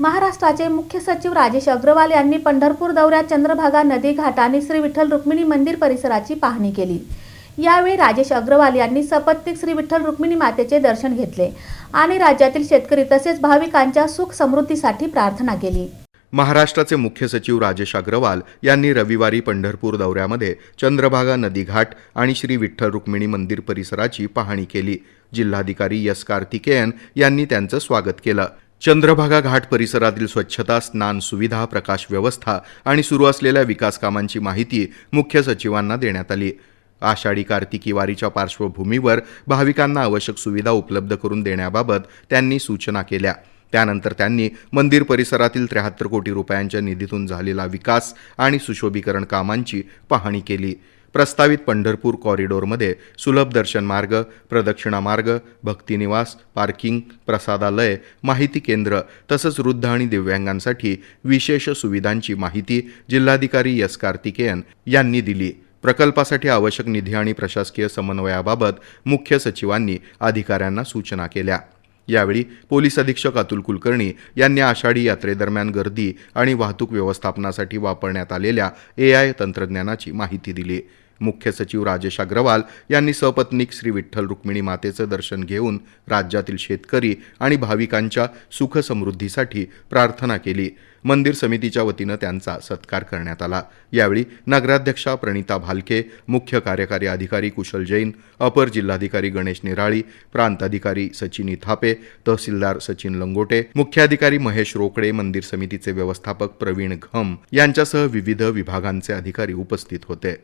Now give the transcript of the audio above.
महाराष्ट्राचे मुख्य सचिव राजेश अग्रवाल यांनी पंढरपूर दौऱ्यात चंद्रभागा नदी घाट आणि श्री विठ्ठल रुक्मिणी मंदिर परिसराची पाहणी केली। यावेळी राजेश अग्रवाल यांनी सपत्नीक श्री विठ्ठल रुक्मिणी मातेचे दर्शन घेतले आणि राज्यातील शेतकरी तसेच भाविकांच्या सुख समृद्धीसाठी प्रार्थना केली। महाराष्ट्राचे मुख्य सचिव राजेश अग्रवाल यांनी रविवारी पंढरपूर दौऱ्यामध्ये चंद्रभागा नदी घाट आणि श्री विठ्ठल रुक्मिणी मंदिर परिसराची पाहणी केली। जिल्हाधिकारी एस कार्तिकेयन यांनी त्यांचं स्वागत केलं। चंद्रभागा घाट परिसरातील स्वच्छता, स्नान सुविधा, प्रकाश व्यवस्था आणि सुरू असलेल्या विकास कामांची माहिती मुख्य सचिवांना देण्यात आली। आषाढी कार्तिकी वारीच्या पार्श्वभूमीवर भाविकांना आवश्यक सुविधा उपलब्ध करून देण्याबाबत त्यांनी सूचना केल्या। त्यानंतर त्यांनी मंदिर परिसरातील 73 कोटी रुपयांच्या निधीतून झालेला विकास आणि सुशोभीकरण कामांची पाहणी केली। प्रस्तावित पंढरपूर कॉरिडॉरमध्ये सुलभ दर्शन मार्ग, प्रदक्षिणा मार्ग, भक्तिनिवास, पार्किंग, प्रसादालय, माहिती केंद्र तसंच वृद्ध आणि दिव्यांगांसाठी विशेष सुविधांची माहिती जिल्हाधिकारी एस कार्तिकेयन यांनी दिली। प्रकल्पासाठी आवश्यक निधी आणि प्रशासकीय समन्वयाबाबत मुख्य सचिवांनी अधिकाऱ्यांना सूचना केल्या। यावेळी पोलीस अधीक्षक अतुल कुलकर्णी यांनी आषाढी यात्रेदरम्यान गर्दी आणि वाहतूक व्यवस्थापनासाठी वापरण्यात आलेल्या AI तंत्रज्ञानाची माहिती दिली। मुख्य सचिव राजेश अग्रवाल यांनी सपत्नीक श्री विठ्ठल रुक्मिणी मातेचं दर्शन घेऊन राज्यातील शेतकरी आणि भाविकांच्या सुख समृद्धीसाठी प्रार्थना केली। मंदिर समितीच्या वतीनं त्यांचा सत्कार करण्यात आला। यावेळी नगराध्यक्षा प्रणिता भालके, मुख्य कार्यकारी अधिकारी कुशल जैन, अपर जिल्हाधिकारी गणेश निराळी, प्रांत अधिकारी सचिन थापे, तहसीलदार सचिन लंगोटे, मुख्याधिकारी महेश रोकडे, मंदिर समितीचे व्यवस्थापक प्रवीण घम यांच्यासह विविध विभागांचे अधिकारी उपस्थित होते।